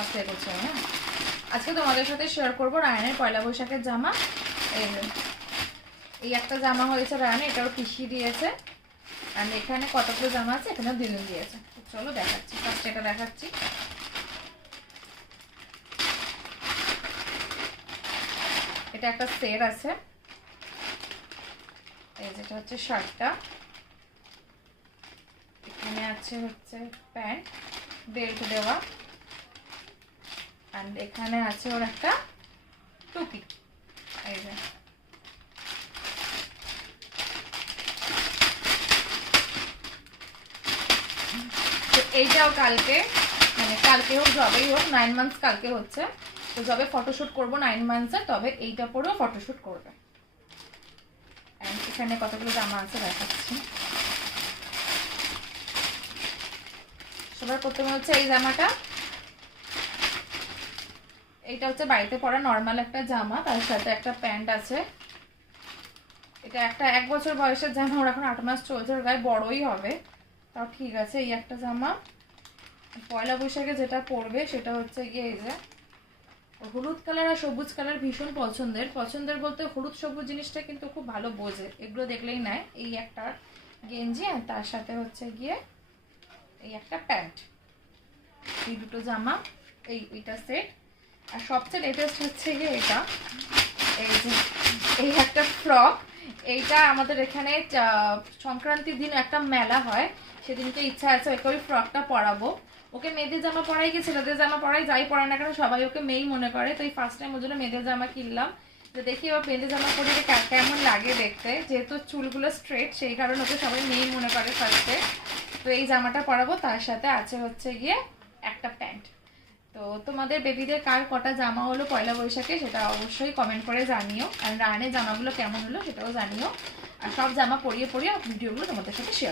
আজকে করছি আমি। হ্যাঁ, আজকে তোমাদের সাথে শেয়ার করবো রায়ানের পয়লা বৈশাখের জামা। এই একটা জামা হয়েছে রায়ানের, এটাও পিসি দিয়েছে। আর এখানে কতগুলো জামা আছে, এখানে দিদিন দিয়েছে। চলো দেখাচ্ছি, ফার্স্ট এটা দেখাচ্ছি। এটা একটা সেট আছে, এই যেটা হচ্ছে শার্টটা, এখানে আছে হচ্ছে প্যান্ট বেল্ট দেওয়া, আর এখানে আছে ওর একটা টুপি। এই যে এইটাও কালকে, মানে কালকে হোক যবেই হোক, 9 মান্থস কালকে হচ্ছে, তো যবে ফটোশুট করবো 9 মান্থসের, তবে এইটা পরেও ফটোশুট করবে। এখানে কতগুলো জামা আছে দেখাচ্ছি। সবার প্রথমে হচ্ছে এই জামাটা, এইটা হচ্ছে বাড়িতে পরা নর্মাল একটা জামা, তার সাথে একটা প্যান্ট আছে। এটা একটা 1 বছর বয়সের জামা, ওর এখন 8 মাস চলছে, ওর গায়ে বড়ই হবে, তাও ঠিক আছে। এই একটা জামা। পয়লা বৈশাখে যেটা পরবে সেটা হচ্ছে গিয়ে এই যে হলুদ কালার আর সবুজ কালার ভীষণ পছন্দের বলতে হলুদ সবুজ জিনিসটা কিন্তু খুব ভালো বোঝে, এগুলো দেখলেই নেয়। এই একটা গেঞ্জি আর তার সাথে হচ্ছে গিয়ে এই একটা প্যান্ট, এই দুটো জামা, এইটা সেট। আর সবচেয়ে লেটেস্ট হচ্ছে গিয়ে এটা, এই যে এই একটা ফ্রক। এইটা আমাদের এখানে সংক্রান্তির দিন একটা মেলা হয়, সেদিনকে ইচ্ছা আছে ওকে ওই ফ্রকটা পরাবো। ওকে মেয়েদের জামা পরাই কি ছেলেদের জামা পরাই, যাই পরাই না কেন সবাই ওকে মেয়েই মনে করে। তো এই ফার্স্ট টাইম ওর জন্য মেয়েদের জামা কিনলাম, তো দেখি ও মেয়েদের জামা পরে কেমন লাগে দেখতে। যেহেতু চুলগুলো স্ট্রেট, সেই কারণে ওকে সবাই মেয়েই মনে করে ফার্স্টে। তো এই জামাটা পরাবো, তার সাথে আছে হচ্ছে গিয়ে একটা প্যান্ট। তো তোমাদের বেবিদের কার কটা জামা হলো পয়লা বৈশাখে সেটা অবশ্যই কমেন্ট করে জানিও, আর রায়ানের জামাগুলো কেমন হলো সেটাও জানিও। আর সব জামা পরিয়ে ভিডিওগুলো তোমাদের সাথে শেয়ার